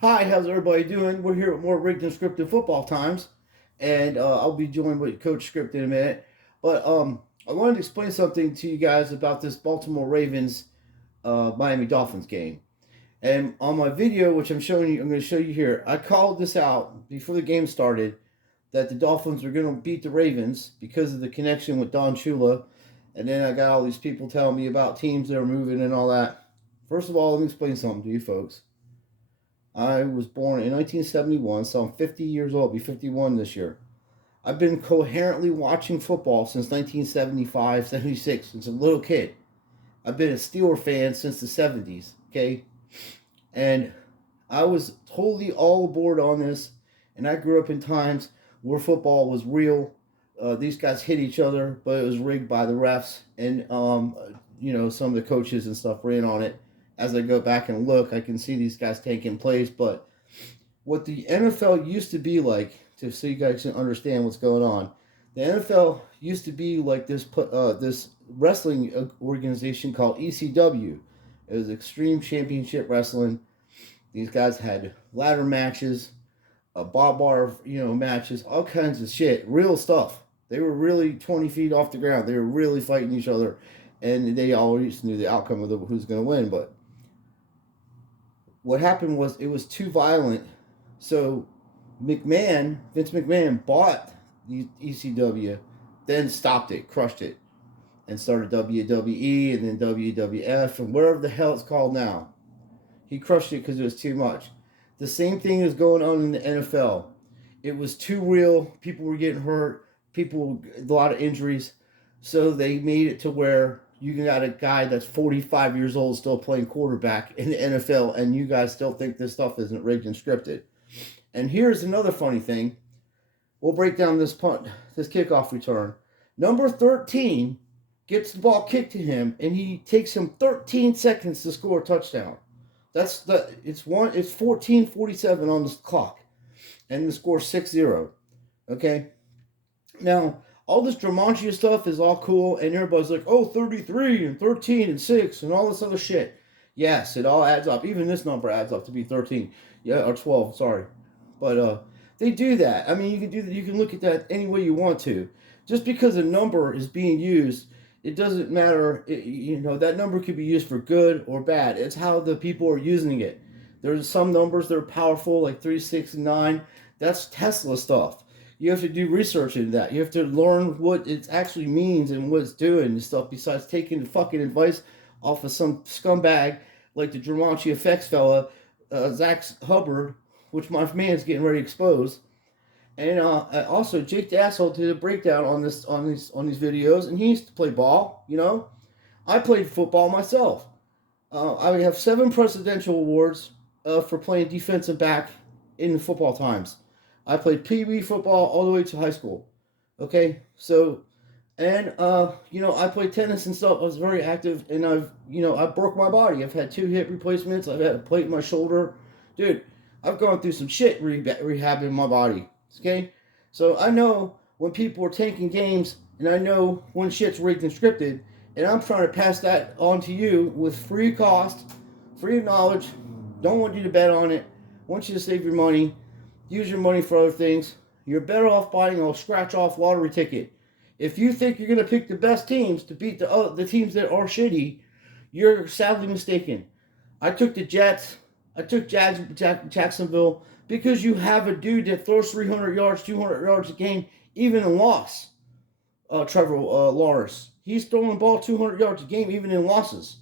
Hi, how's everybody doing? We're here with more Rigged and Scripted Football Times, and I'll be joined with Coach Script in a minute. But I wanted to explain something to you guys about this Baltimore Ravens Miami Dolphins game. And on my video, which I'm going to show you here, I called this out before the game started that the Dolphins were going to beat the Ravens because of the connection with Don Shula. And then I got all these people telling me about teams that are moving and all that. First of all, let me explain something to you folks. I was born in 1971, so I'm 50 years old. I'll be 51 this year. I've been coherently watching football since 1975, 76, since a little kid. I've been a Steeler fan since the 70s, okay? And I was totally all aboard on this, and I grew up in times where football was real. These guys hit each other, but it was rigged by the refs, and some of the coaches and stuff ran on it. As I go back and look, I can see these guys taking place. But what the NFL used to be like, to so you guys can understand what's going on, the NFL used to be like this wrestling organization called ECW. It was Extreme Championship Wrestling. These guys had ladder matches, barbed wire, matches, all kinds of shit, real stuff. They were really 20 feet off the ground. They were really fighting each other, and they always knew the outcome of who's going to win. But what happened was it was too violent. So Vince McMahon, bought the ECW, then stopped it, crushed it, and started WWE and then WWF and whatever the hell it's called now. He crushed it because it was too much. The same thing is going on in the NFL. It was too real. People were getting hurt. A lot of injuries. So they made it to where you got a guy that's 45 years old still playing quarterback in the NFL, and you guys still think this stuff isn't rigged and scripted. And here's another funny thing. We'll break down this kickoff return. Number 13 gets the ball kicked to him, and he takes him 13 seconds to score a touchdown. It's 14:47 on the clock, and the score 6-0. Okay, now all this Dramontia stuff is all cool, and everybody's like, oh, 33 and 13 and 6 and all this other shit. Yes, it all adds up. Even this number adds up to be 13. Yeah, or 12. Sorry, but they do that. I mean, you can do that. You can look at that any way you want to. Just because a number is being used, it doesn't matter. That number could be used for good or bad. It's how the people are using it. There's some numbers that are powerful, like 3, 6, and 9. That's Tesla stuff. You have to do research into that. You have to learn what it actually means and what it's doing and stuff. Besides taking the fucking advice off of some scumbag like the Drumonchi Effects fella, Zach Hubbard, which my man's getting ready to expose. And also Jake the Asshole did a breakdown on these videos, and he used to play ball. I played football myself. I have 7 presidential awards for playing defensive back in the football times. I played Pee Wee football all the way to high school. Okay, so and I played tennis and stuff. I was very active, and I broke my body. I've had 2 hip replacements. I've had a plate in my shoulder, dude. I've gone through some shit rehabbing my body. Okay, so I know when people are tanking games, and I know when shit's rigged and scripted, and I'm trying to pass that on to you with free cost, free knowledge. Don't want you to bet on it. Want you to save your money. Use your money for other things. You're better off buying a scratch-off lottery ticket. If you think you're going to pick the best teams to beat the teams that are shitty, you're sadly mistaken. I took the Jets. I took Jacksonville because you have a dude that throws 300 yards, 200 yards a game, even in loss. Trevor Lawrence. He's throwing the ball 200 yards a game, even in losses.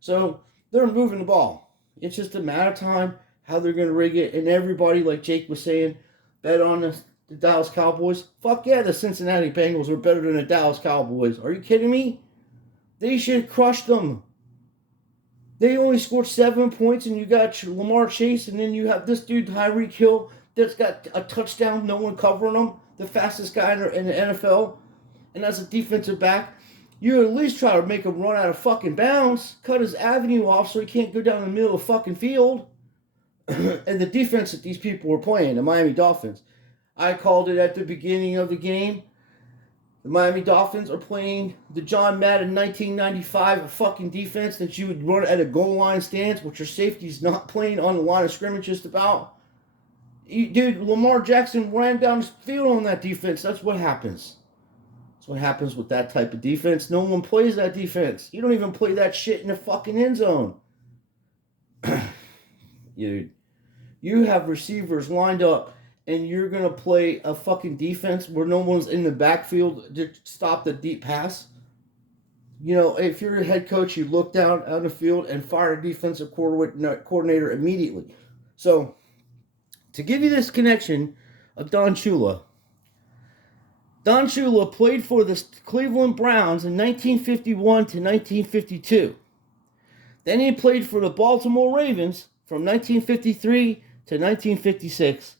So they're moving the ball. It's just a matter of time how they're going to rig it. And everybody, like Jake was saying, bet on the Dallas Cowboys. Fuck yeah, the Cincinnati Bengals are better than the Dallas Cowboys. Are you kidding me? They should crush them. They only scored 7 points, and you got Lamar Chase, and then you have this dude, Tyreek Hill, that's got a touchdown, no one covering him, the fastest guy in the NFL. And as a defensive back, you at least try to make him run out of fucking bounds, cut his avenue off so he can't go down the middle of the fucking field. And the defense that these people were playing, the Miami Dolphins, I called it at the beginning of the game. The Miami Dolphins are playing the John Madden 1995 fucking defense that you would run at a goal line stance, which your safety's not playing on the line of scrimmage just about. Dude, Lamar Jackson ran down the field on that defense. That's what happens. That's what happens with that type of defense. No one plays that defense. You don't even play that shit in the fucking end zone. Dude, you have receivers lined up and you're going to play a fucking defense where no one's in the backfield to stop the deep pass. You know, if you're a head coach, you look down on the field and fire a defensive coordinator immediately. So, to give you this connection of Don Shula. Don Shula played for the Cleveland Browns in 1951 to 1952. Then he played for the Baltimore Ravens from 1953 to 1956.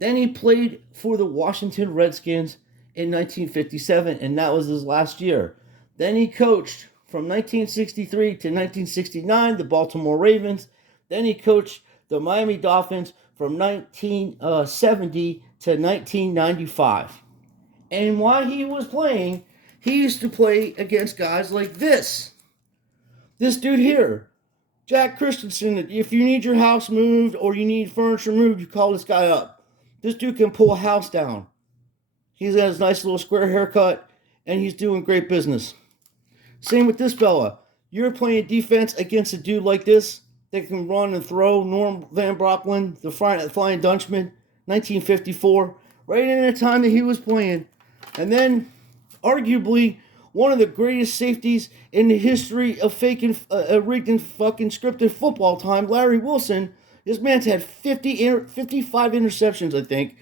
Then he played for the Washington Redskins in 1957, and that was his last year. Then he coached from 1963 to 1969, the Baltimore Ravens. Then he coached the Miami Dolphins from 1970 to 1995. And while he was playing, he used to play against guys like this. This dude here, Jack Christensen. If you need your house moved or you need furniture moved, you call this guy up. This dude can pull a house down. He's got his nice little square haircut, and he's doing great business. Same with this fella. You're playing defense against a dude like this that can run and throw. Norm Van Brocklin, the Flying Dutchman, 1954, right in the time that he was playing. And then, arguably, one of the greatest safeties in the history of faking, rigged and fucking scripted football time, Larry Wilson. This man's had 55 interceptions, I think.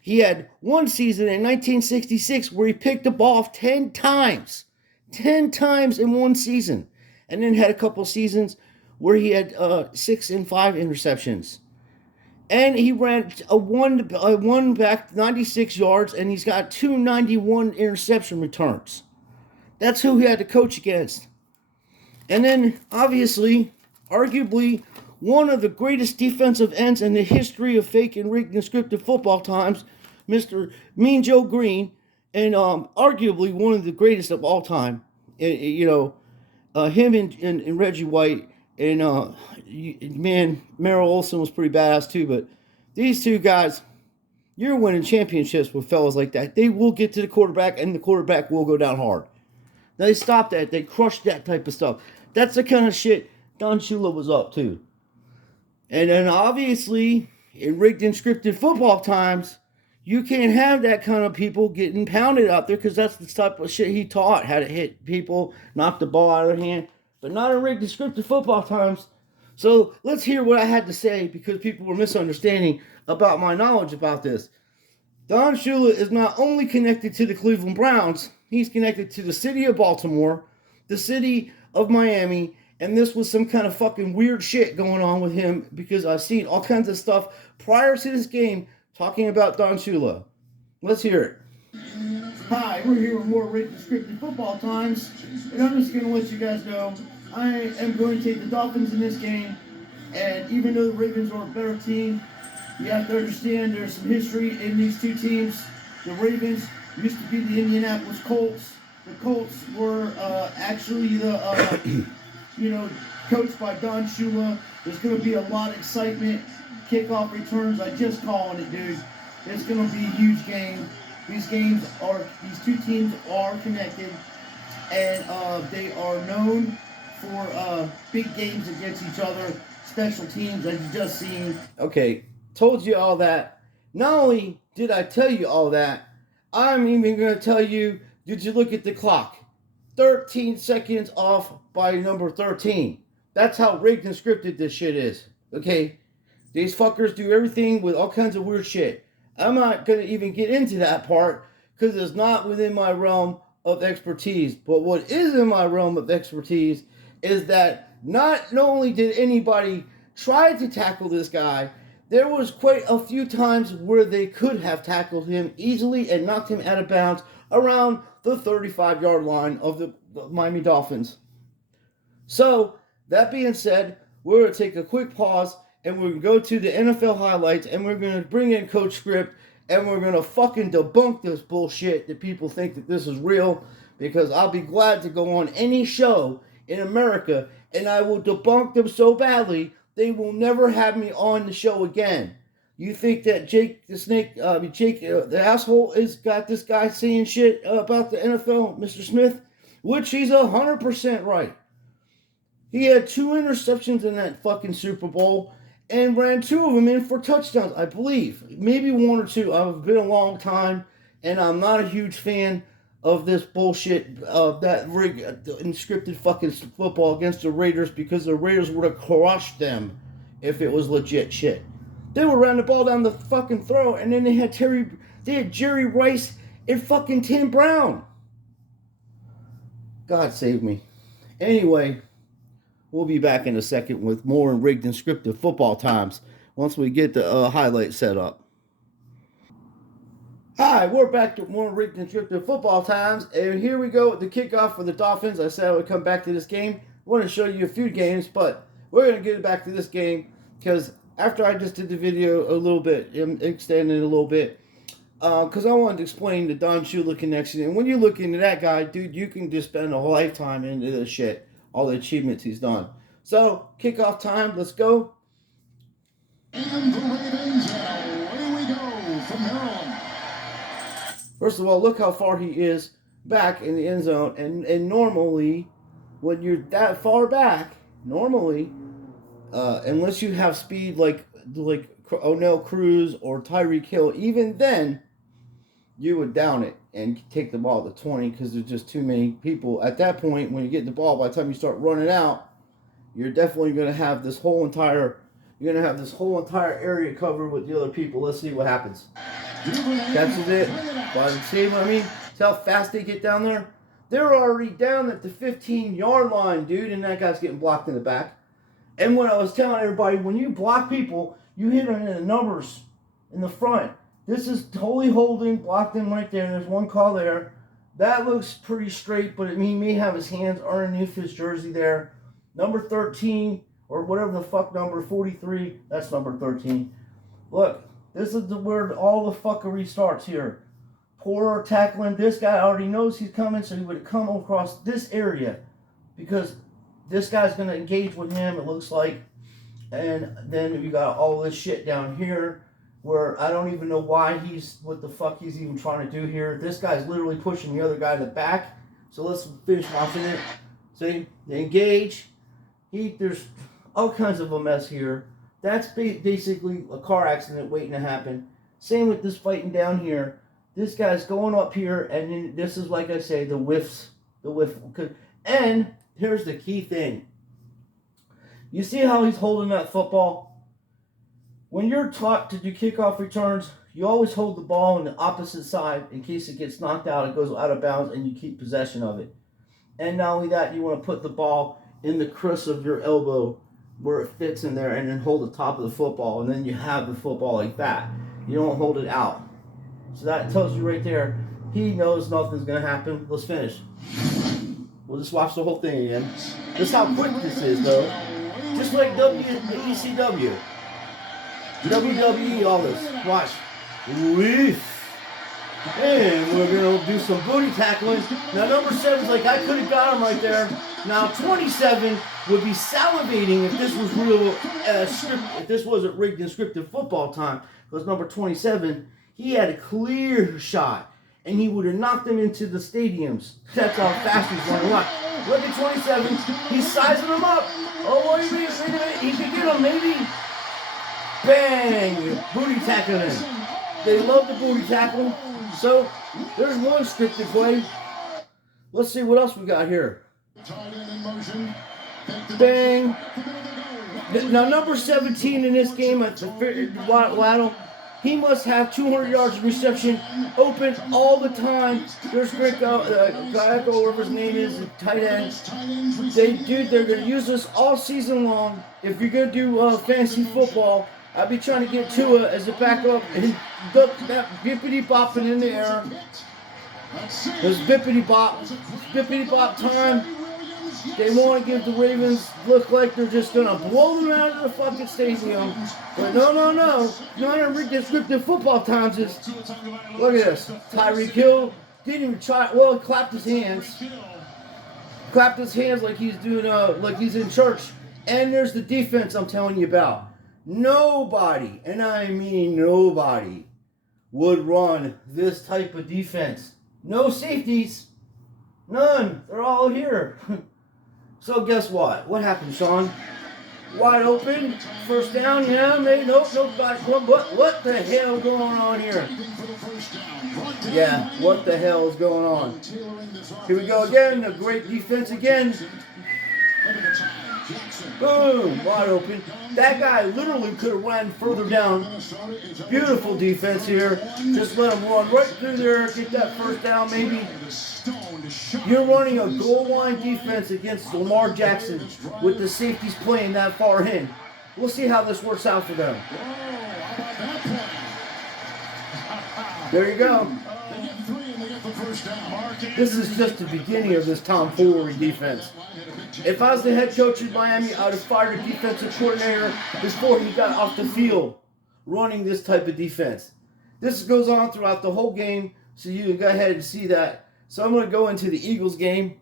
He had one season in 1966 where he picked the ball off 10 times. 10 times in one season. And then had a couple seasons where he had 6 and 5 interceptions. And he ran a one back 96 yards, and he's got 291 interception returns. That's who he had to coach against. And then, obviously, arguably, one of the greatest defensive ends in the history of fake and rigged and scripted football times, Mr. Mean Joe Green, and arguably one of the greatest of all time. Him and Reggie White, and man, Merrill Olsen was pretty badass too. But these two guys, you're winning championships with fellas like that. They will get to the quarterback, and the quarterback will go down hard. Now, they stopped that. They crushed that type of stuff. That's the kind of shit Don Shula was up to. And then obviously, in rigged and scripted football times, you can't have that kind of people getting pounded out there, because that's the type of shit he taught, how to hit people, knock the ball out of their hand. But not in rigged and scripted football times. So let's hear what I had to say, because people were misunderstanding about my knowledge about this. Don Shula is not only connected to the Cleveland Browns, he's connected to the city of Baltimore, the city of Miami, and this was some kind of fucking weird shit going on with him, because I've seen all kinds of stuff prior to this game talking about Don Shula. Let's hear it. Hi, we're here with more rigged and scripted football times, and I'm just going to let you guys know I am going to take the Dolphins in this game, and even though the Ravens are a better team, you have to understand there's some history in these two teams. The Ravens used to be the Indianapolis Colts. The Colts were actually the, coached by Don Shula. There's going to be a lot of excitement. Kickoff returns, I just calling it, dude. It's going to be a huge game. These two teams are connected, and they are known for big games against each other, special teams, as you just seen. Okay, told you all that. Not only did I tell you all that, I'm even going to tell you, did you look at the clock? 13 seconds off by number 13. That's how rigged and scripted this shit is, okay? These fuckers do everything with all kinds of weird shit. I'm not going to even get into that part because it's not within my realm of expertise. But what is in my realm of expertise is that not only did anybody try to tackle this guy, there was quite a few times where they could have tackled him easily and knocked him out of bounds around the 35-yard line of the Miami Dolphins. So, that being said, we're going to take a quick pause and we're going to go to the NFL highlights, and we're going to bring in Coach Script and we're gonna fucking debunk this bullshit that people think that this is real, because I'll be glad to go on any show in America and I will debunk them so badly they will never have me on the show again. You think that Jake the Snake, Jake the asshole, is got this guy saying shit about the NFL, Mr. Smith, which he's 100% right. He had 2 interceptions in that fucking Super Bowl and ran 2 of them in for touchdowns, I believe. Maybe 1 or 2. I've been a long time, and I'm not a huge fan of this bullshit, that unscripted fucking football against the Raiders, because the Raiders would have crushed them if it was legit shit. They would run the ball down the fucking throat, and then they had Jerry Rice and fucking Tim Brown. God save me. Anyway, we'll be back in a second with more rigged and scripted football times once we get the highlight set up. Hi, we're back to more rigged and scripted football times, and here we go with the kickoff for the Dolphins. I said I would come back to this game. I want to show you a few games, but we're going to get back to this game because after I just did the video a little bit, extended it a little bit, because I wanted to explain the Don Shula connection. And when you look into that guy, dude, you can just spend a whole lifetime into this shit, all the achievements he's done. So, kickoff time, let's go. And the Ravens, and away we go from Maryland. First of all, look how far he is back in the end zone. And normally, when you're that far back, normally, unless you have speed like O'Neill Cruz or Tyreek Hill, even then, you would down it and take the ball to 20 because there's just too many people. At that point, when you get the ball, by the time you start running out, you're definitely going to have this whole entire area covered with the other people. Let's see what happens. That's it. See what I mean? See how fast they get down there? They're already down at the 15-yard line, dude, and that guy's getting blocked in the back. And when I was telling everybody, when you block people, you hit them in the numbers in the front. This is totally holding, blocked him right there. There's one call there. That looks pretty straight, but he may have his hands underneath his jersey there. Number 13, or whatever the fuck number, 43, that's number 13. Look, this is where all the fuckery starts here. Poor tackling. This guy already knows he's coming, so he would come across this area because this guy's going to engage with him, it looks like. And then you got all this shit down here where I don't even know what the fuck he's even trying to do here. This guy's literally pushing the other guy to the back. So let's finish watching it. See, they engage. There's all kinds of a mess here. That's basically a car accident waiting to happen. Same with this fighting down here. This guy's going up here, and then this is, like I say, the whiff. And here's the key thing. You see how he's holding that football? When you're taught to do kickoff returns, you always hold the ball on the opposite side in case it gets knocked out, it goes out of bounds, and you keep possession of it. And not only that, you want to put the ball in the crease of your elbow where it fits in there, and then hold the top of the football, and then you have the football like that. You don't hold it out. So that tells you right there, he knows nothing's going to happen. Let's finish. We'll just watch the whole thing again. This is how quick this is, though. Just like ECW. WWE, all this. Watch. Woof. And we're going to do some booty tackling. Now, number 7's like, I could have got him right there. Now, 27 would be salivating if this was real, if this wasn't rigged and scripted football time. Because number 27, he had a clear shot. And he would have knocked him into the stadiums. That's how fast he's running. Look at 27. He's sizing him up. Oh, wait a minute. He could get him, maybe. Bang! Booty tackling him. They love the booty tackle. So, there's one scripted play. Let's see what else we got here. Bang! Now, number 17 in this game at the Waddle, he must have 200 yards of reception, open all the time. There's Geico, whatever his name is, the tight end. They're going to use this all season long. If you're going to do fantasy football, I'll be trying to get Tua as a backup and that bippity-bopping in the air. There's bippity-bop time. They want to give the Ravens look like they're just going to blow them out of the fucking stadium. But no. Not in descriptive football times. Look at this. Tyreek Hill didn't even try. Well, he clapped his hands. Clapped his hands like he's doing, like he's in church. And there's the defense I'm telling you about. Nobody, and I mean nobody, would run this type of defense. No safeties. None. They're all here. So guess what? What happened, Sean? Wide open. First down. Yeah, maybe. Nope. What the hell going on here? Yeah, what the hell is going on? Here we go again. A great defense again. Boom. Wide open. That guy literally could have ran further down. Beautiful defense here. Just let him run right through there. Get that first down maybe. You're running a goal line defense against Lamar Jackson with the safeties playing that far in. We'll see how this works out for them. There you go. This is just the beginning of this tomfoolery defense. If I was the head coach in Miami, I would have fired a defensive coordinator before he got off the field running this type of defense. This goes on throughout the whole game, so you can go ahead and see that. So I'm going to go into the Eagles game.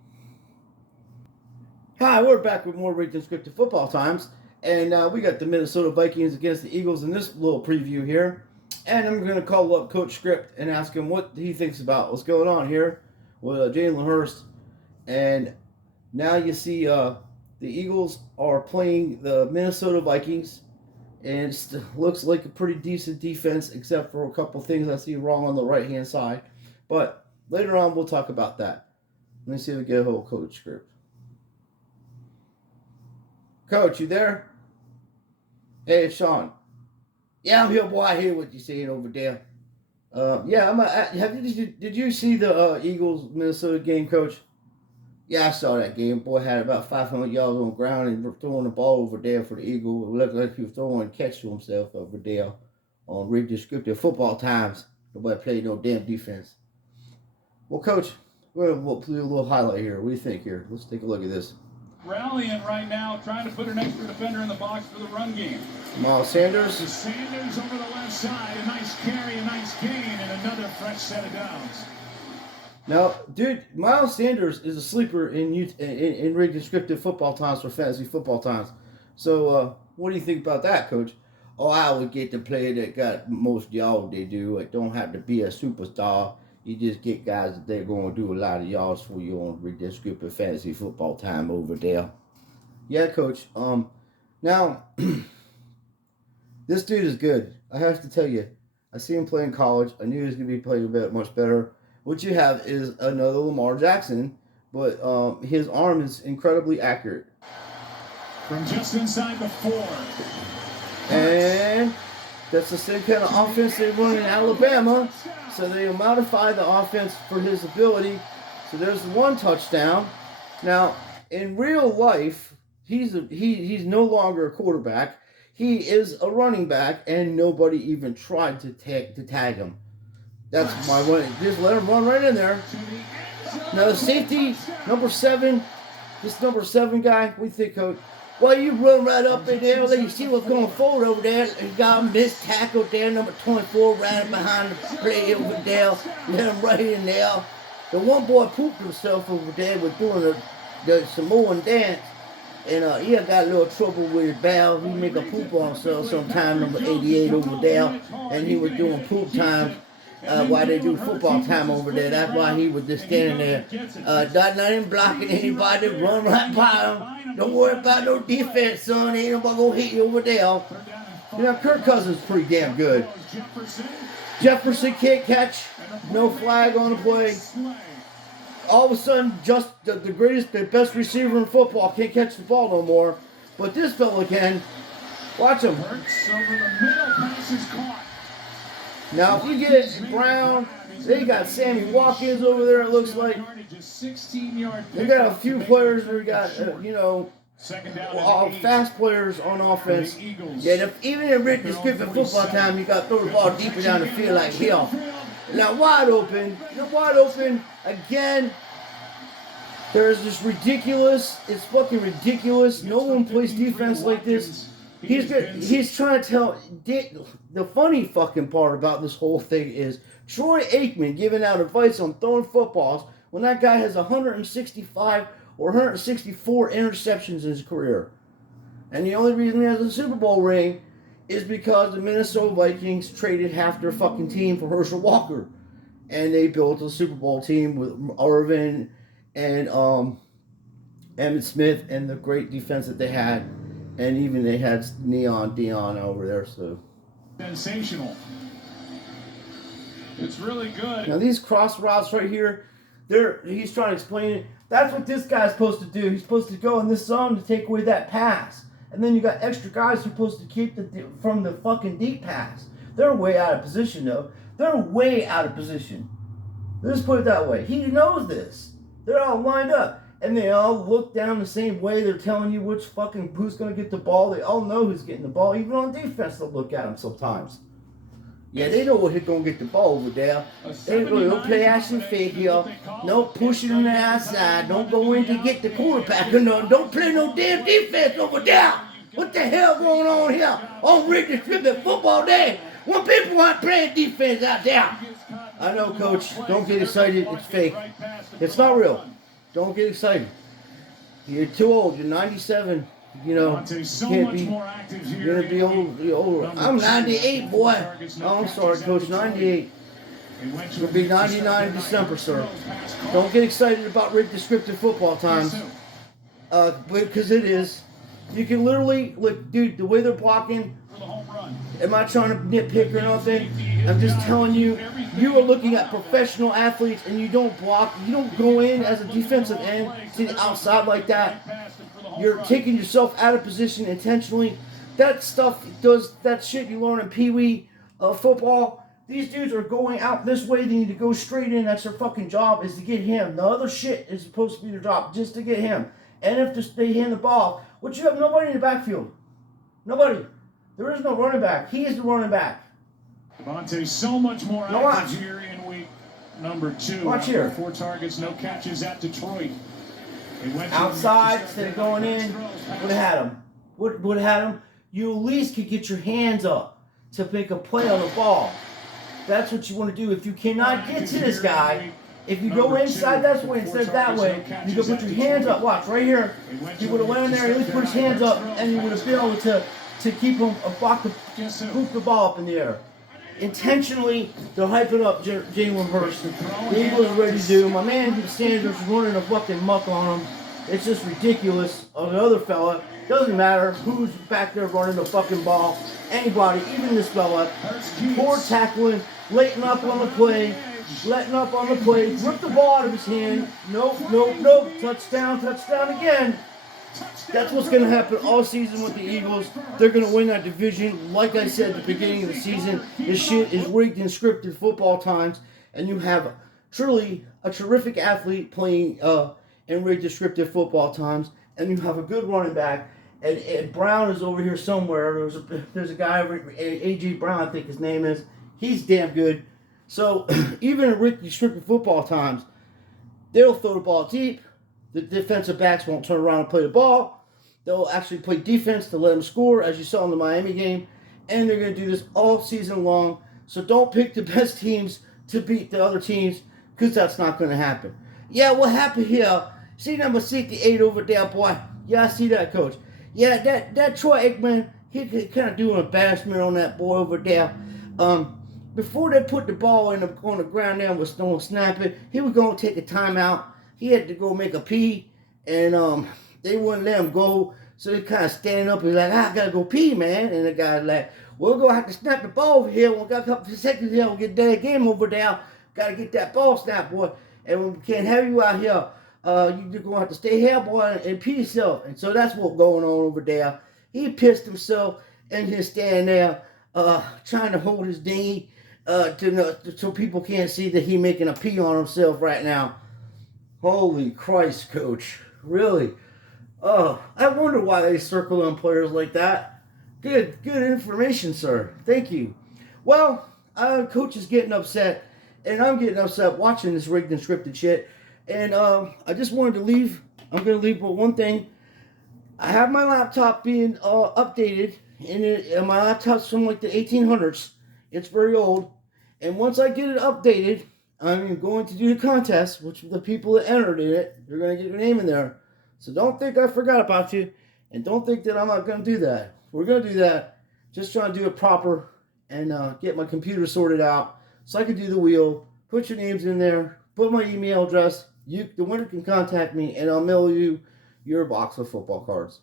Hi, we're back with more Rigged and Scripted Football Times. And we got the Minnesota Vikings against the Eagles in this little preview here. And I'm going to call up Coach Script and ask him what he thinks about what's going on here with Jalen Hurts. And now you see the Eagles are playing the Minnesota Vikings. And it looks like a pretty decent defense, except for a couple things I see wrong on the right-hand side. But later on, we'll talk about that. Let me see if we get a whole Coach Script. Coach, you there? Hey, it's Sean. Yeah, I'm here, boy. I hear what you're saying over there. Did you see the Eagles Minnesota game, Coach? Yeah, I saw that game. Boy had about 500 yards on the ground and throwing the ball over there for the Eagles. It looked like he was throwing catch to himself over there on Rigged and Scripted Football Times. Nobody played no damn defense. Well, Coach, we'll do a little highlight here. What do you think here? Let's take a look at this. Rallying right now, trying to put an extra defender in the box for the run game. Miles Sanders. Sanders over the left side. A nice carry, a nice gain, and another fresh set of downs. Now, dude, Miles Sanders is a sleeper in Rigged and Scripted Football Times for Fantasy Football Times. So, what do you think about that, Coach? Oh, I would get the player that got most yards they do. It don't have to be a superstar. You just get guys that they're going to do a lot of yards for you on Rigged and Scripted Fantasy Football Time over there. Yeah, Coach. Now, this dude is good. I have to tell you, I see him play in college. I knew he was going to be playing a bit much better. What you have is another Lamar Jackson, but his arm is incredibly accurate. From just inside the 4. And that's the same kind of offense they run in Alabama. So they modify the offense for his ability. So there's one touchdown. Now, in real life, he's no longer a quarterback. He is a running back, and nobody even tried to tag him. That's my way. Just let him run right in there. Now the safety, number 7, this number 7 guy, what do you think, Coach? Well, you run right up in there, let you see what's going forward over there. You got him missed tackle there, number 24, right behind the play over there. Let him right in there. The one boy pooped himself over there, was doing the Samoan dance. And he got a little trouble with his bowel. He make a poop on himself sometime, number 88 over there. And he was doing poop times. While they do football time over there. That's why he was just standing there. Not even blocking anybody. Run right by him. Don't worry about no defense, son. Ain't nobody gonna hit you over there. You know, Kirk Cousins is pretty damn good. Jefferson can't catch. No flag on the play. All of a sudden, just the best receiver in football can't catch the ball no more. But this fella can. Watch him. Now, if you get Brown, they got Sammy Watkins over there, it looks like. They got a few players that got, fast players on offense. Yeah, even in Rigged and Scripted Football Time, you got to throw the ball deeper down the field like hell. Now, wide open again. There's this ridiculous. It's fucking ridiculous. No one plays defense like this. He's trying to tell. The funny fucking part about this whole thing is Troy Aikman giving out advice on throwing footballs when that guy has 165 or 164 interceptions in his career. And the only reason he has a Super Bowl ring is because the Minnesota Vikings traded half their fucking team for Herschel Walker. And they built a Super Bowl team with Irvin and Emmitt Smith and the great defense that they had. And even they had Neon Dion over there. So Sensational. It's really good. now these cross routes right here, he's trying to explain it. That's what this guy's supposed to do. He's supposed to go in this zone to take away that pass. And then you got extra guys who are supposed to keep from the fucking deep pass. They're way out of position, though. They're way out of position. Let's put it that way. He knows this. They're all lined up. And they all look down the same way. They're telling you who's going to get the ball. They all know who's getting the ball. Even on defense, they'll look at him sometimes. Yeah, they know who's going to get the ball over there. They don't play action fake here. No pushing on the outside. Don't go in to get the quarterback. No, don't play no damn defense over there. What the hell going on here on Rick Distributed Football Day when people aren't playing defense out there? I know, Coach. Don't get excited. It's fake. It's not real. Don't get excited. You're too old. You're 97. You know, you can't be. You're gonna be old. I'm 98, boy. Oh, I'm sorry, Coach. 98. You'll be 99 in December, sir. Don't get excited about Rick Descriptive Football Times. Because it is. You can literally, look, dude, the way they're blocking. Am I trying to nitpick or nothing? I'm just telling you, you are looking at professional athletes and you don't block. You don't go in as a defensive end to the outside like that. You're taking yourself out of position intentionally. That stuff that shit you learn in Pee Wee football. These dudes are going out this way. They need to go straight in. That's their fucking job, is to get him. The other shit is supposed to be their job, just to get him. And if they hand the ball, which you have nobody in the backfield. Nobody. There is no running back. He is the running back. Devontae, so much more active here in week number 2. Watch here. 4 targets, no catches at Detroit. Outside, instead of going in, would have had him. Would have had him. You at least could get your hands up to make a play on the ball. That's what you want to do. If you cannot get to this guy, if you go inside that way instead of that way, you can put your hands up. Watch, right here. He would have went in there, at least put his hands up, and he would have been able to keep him, hoop the ball up in the air. Intentionally, they're hyping up Jalen Hurts. The Eagles are ready to do. My man Sanders running a fucking muck on him. It's just ridiculous. On the other fella, doesn't matter who's back there running the fucking ball. Anybody, even this fella. Poor tackling, letting up on the play, rip the ball out of his hand. Nope. Touchdown again. That's what's going to happen all season with the Eagles. They're going to win that division. Like I said at the beginning of the season, this shit is rigged and scripted football times. And you have truly a terrific athlete playing in rigged and scripted football times. And you have a good running back. And Brown is over here somewhere. There's a guy over A.J. Brown, I think his name is. He's damn good. So even in rigged and scripted football times, they'll throw the ball deep. The defensive backs won't turn around and play the ball. They'll actually play defense to let them score, as you saw in the Miami game. And they're going to do this all season long. So don't pick the best teams to beat the other teams, because that's not going to happen. Yeah, what happened here? See number 68 over there, boy. Yeah, I see that, Coach. Yeah, that Troy Aikman, he kind of doing an embarrassment on that boy over there. Before they put the ball on the ground there and was going to snap it, he was going to take a timeout. He had to go make a pee, and they wouldn't let him go. So he kind of standing up. He's like, I got to go pee, man. And the guy's like, we're going to have to snap the ball over here. We got a couple of seconds here. We'll get that game over there. Got to get that ball snapped, boy. And we can't have you out here. You're going to have to stay here, boy, and pee yourself. And so that's what's going on over there. He pissed himself and just standing there trying to hold his dinghy so people can't see that he's making a pee on himself right now. Holy Christ, Coach. Really? I wonder why they circle on players like that. Good information, sir. Thank you. Well, Coach is getting upset, and I'm getting upset watching this rigged and scripted shit. And I just wanted to leave. I'm going to leave with one thing. I have my laptop being updated, and my laptop's from like the 1800s. It's very old. And once I get it updated, I'm going to do the contest, which the people that entered in it, they're going to get your name in there. So don't think I forgot about you, and don't think that I'm not going to do that. We're going to do that. Just trying to do it proper and get my computer sorted out so I can do the wheel, put your names in there, put my email address. The winner can contact me, and I'll mail you your box of football cards.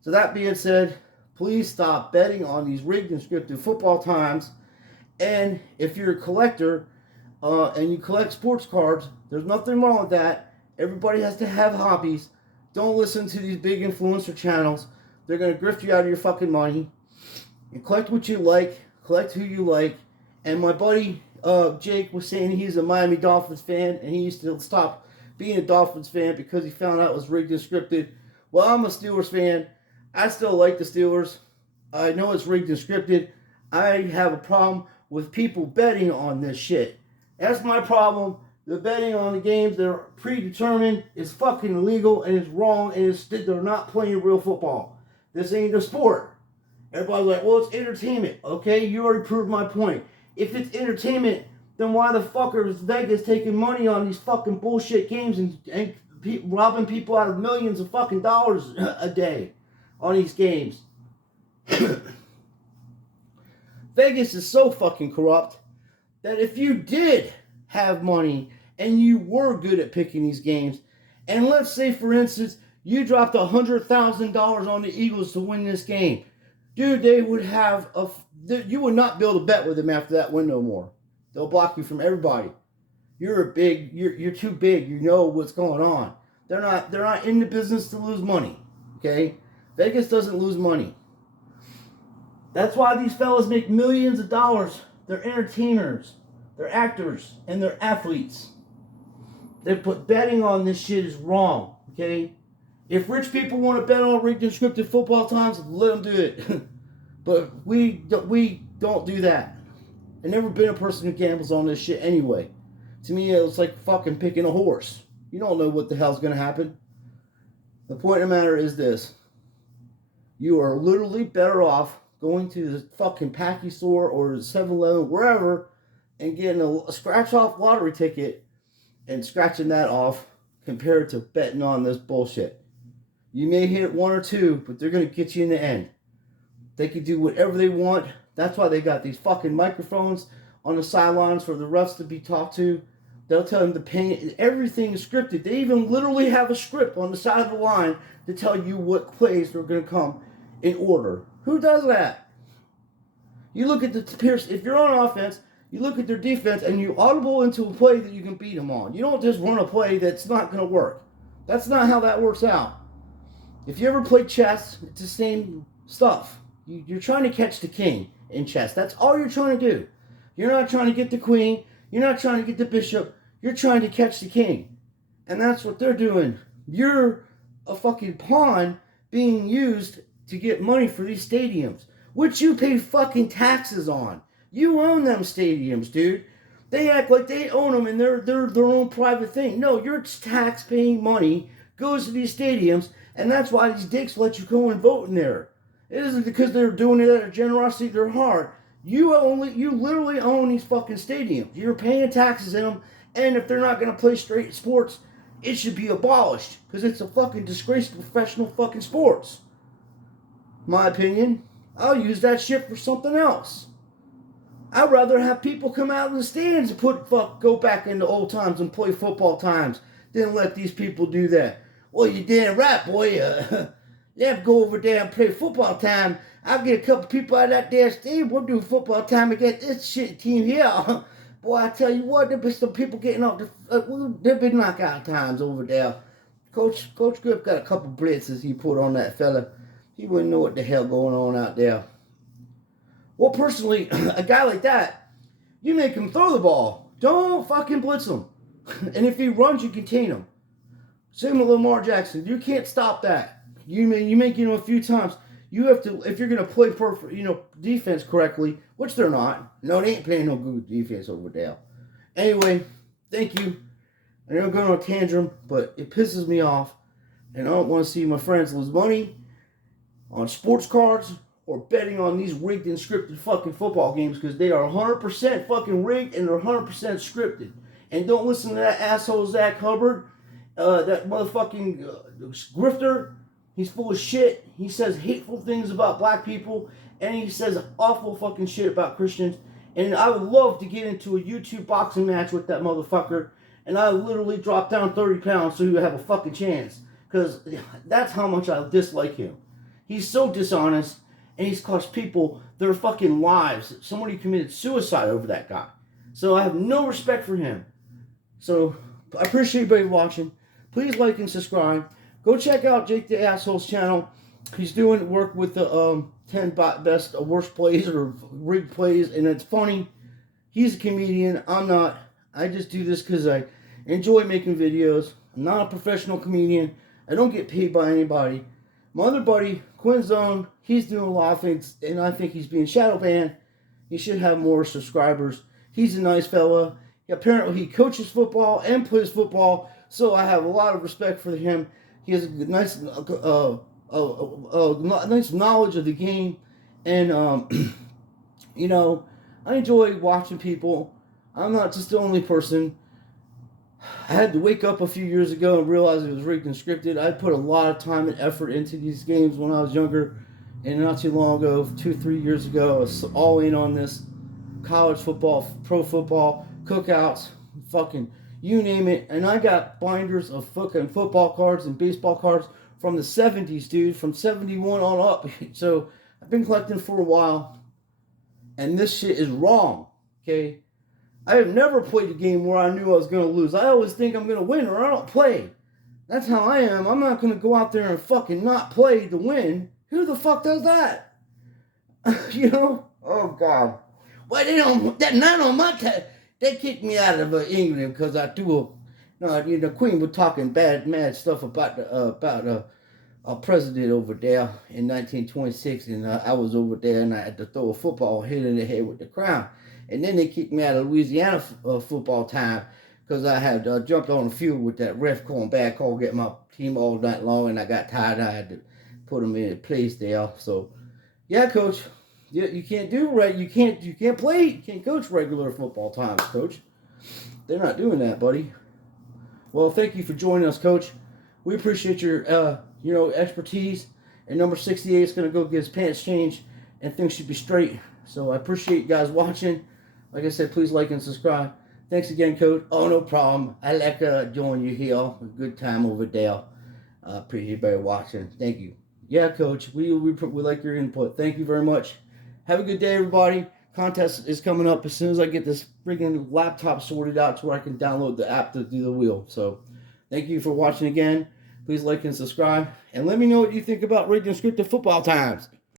So that being said, please stop betting on these rigged and scripted football times. And if you're a collector and you collect sports cards, there's nothing wrong with that. Everybody has to have hobbies. Don't listen to these big influencer channels. They're going to grift you out of your fucking money. And collect what you like. Collect who you like. And my buddy Jake was saying he's a Miami Dolphins fan, and he used to stop being a Dolphins fan because he found out it was rigged and scripted. Well, I'm a Steelers fan. I still like the Steelers. I know it's rigged and scripted. I have a problem with people betting on this shit. That's my problem. The betting on the games that are predetermined is fucking illegal and it's wrong, and they're not playing real football. This ain't a sport. Everybody's like, well, it's entertainment. Okay, you already proved my point. If it's entertainment, then why the fuck is Vegas taking money on these fucking bullshit games and robbing people out of millions of fucking dollars a day on these games? Vegas is so fucking corrupt that if you did have money and you were good at picking these games, and let's say, for instance, you dropped $100,000 on the Eagles to win this game, dude, they would have you would not be able to bet with them after that win no more. They'll block you from everybody. You're too big. You know what's going on. They're not in the business to lose money. Okay? Vegas doesn't lose money. That's why these fellas make millions of dollars. They're entertainers, they're actors, and they're athletes. They put betting on this shit is wrong. Okay? If rich people want to bet on rigged and scripted football times, let them do it. But we don't do that. I've never been a person who gambles on this shit anyway. To me, it was like fucking picking a horse. You don't know what the hell's going to happen. The point of the matter is this. You are literally better off going to the fucking Packy store or the 7-Eleven, wherever, and getting a scratch-off lottery ticket and scratching that off compared to betting on this bullshit. You may hit one or two, but they're going to get you in the end. They can do whatever they want. That's why they got these fucking microphones on the sidelines for the refs to be talked to. They'll tell them to pay. Everything is scripted. They even literally have a script on the side of the line to tell you what plays are going to come in order. Who does that? You look at the Pierce. If you're on offense, you look at their defense and you audible into a play that you can beat them on. You don't just run a play that's not going to work. That's not how that works out. If you ever play chess, it's the same stuff. You're trying to catch the king in chess. That's all you're trying to do. You're not trying to get the queen. You're not trying to get the bishop. You're trying to catch the king. And that's what they're doing. You're a fucking pawn being used to get money for these stadiums, which you pay fucking taxes on. You own them stadiums, dude. They act like they own them and they're their own private thing. No, your tax-paying money goes to these stadiums, and that's why these dicks let you go and vote in there. It isn't because they're doing it out of generosity of their heart. You literally own these fucking stadiums. You're paying taxes in them, and if they're not going to play straight sports, it should be abolished because it's a fucking disgrace to professional fucking sports. My opinion, I'll use that shit for something else. I'd rather have people come out in the stands and go back into old times and play football times than let these people do that. Well, you damn right, boy. Let's go over there and play football time. I'll get a couple people out of that damn stadium. We'll do football time against this shit team here. Boy, I tell you what, there'll be some people getting off there'll be knockout times over there. Coach Griff got a couple blitzes he put on that fella. He wouldn't know what the hell going on out there. Well, personally, a guy like that, you make him throw the ball. Don't fucking blitz him. And if he runs, you contain him. Same with Lamar Jackson. You can't stop that. You make him a few times. You have to, if you're going to play defense correctly, which they're not. No, they ain't playing no good defense over there. Anyway, thank you. I know I'm going on a tantrum, but it pisses me off. And I don't want to see my friends lose money on sports cards or betting on these rigged and scripted fucking football games, because they are 100% fucking rigged and they're 100% scripted. And don't listen to that asshole Zach Hubbard, that motherfucking grifter. He's full of shit. He says hateful things about black people, and he says awful fucking shit about Christians. And I would love to get into a YouTube boxing match with that motherfucker, and I would literally drop down 30 pounds so he would have a fucking chance. Because that's how much I dislike him. He's so dishonest, and he's cost people their fucking lives. Somebody committed suicide over that guy. So I have no respect for him. So I appreciate everybody watching. Please like and subscribe. Go check out Jake the Asshole's channel. He's doing work with the 10 best worst plays or rigged plays, and it's funny. He's a comedian. I'm not. I just do this because I enjoy making videos. I'm not a professional comedian. I don't get paid by anybody. My other buddy, Quinn Zone, he's doing a lot of things, and I think he's being shadow banned. He should have more subscribers. He's a nice fella. Apparently, he coaches football and plays football, so I have a lot of respect for him. He has a nice, nice knowledge of the game, and you know, I enjoy watching people. I'm not just the only person. I had to wake up a few years ago and realize it was rigged and scripted. I put a lot of time and effort into these games when I was younger, and not too long ago, 2-3 years ago, I was all in on this. College football, pro football, cookouts, fucking you name it. And I got binders of fucking football cards and baseball cards from the 70s, dude, from 71 on up. So I've been collecting for a while, and this shit is wrong, okay? I have never played a game where I knew I was going to lose. I always think I'm going to win, or I don't play. That's how I am. I'm not going to go out there and fucking not play to win. Who the fuck does that? You know? Oh, God. Well, they don't, that not on my time. They kicked me out of England because I threw the Queen was talking mad stuff about a president over there in 1926, and I was over there, and I had to throw a football, hit in the head with the crown. And then they kicked me out of Louisiana football time because I had jumped on the field with that ref calling bad call, getting my team all night long, and I got tired. I had to put them in place there. So, yeah, Coach, you can't do right. You can't play. You can't coach regular football times, Coach. They're not doing that, buddy. Well, thank you for joining us, Coach. We appreciate your expertise. And number 68 is going to go get his pants changed, and things should be straight. So I appreciate you guys watching. Like I said, please like and subscribe. Thanks again, Coach. Oh, no problem. I like joining you here. A good time over there. Appreciate everybody watching. Thank you. Yeah, Coach. We like your input. Thank you very much. Have a good day, everybody. Contest is coming up as soon as I get this freaking laptop sorted out to where I can download the app to do the wheel. So thank you for watching again. Please like and subscribe. And let me know what you think about rigged and scripted football times.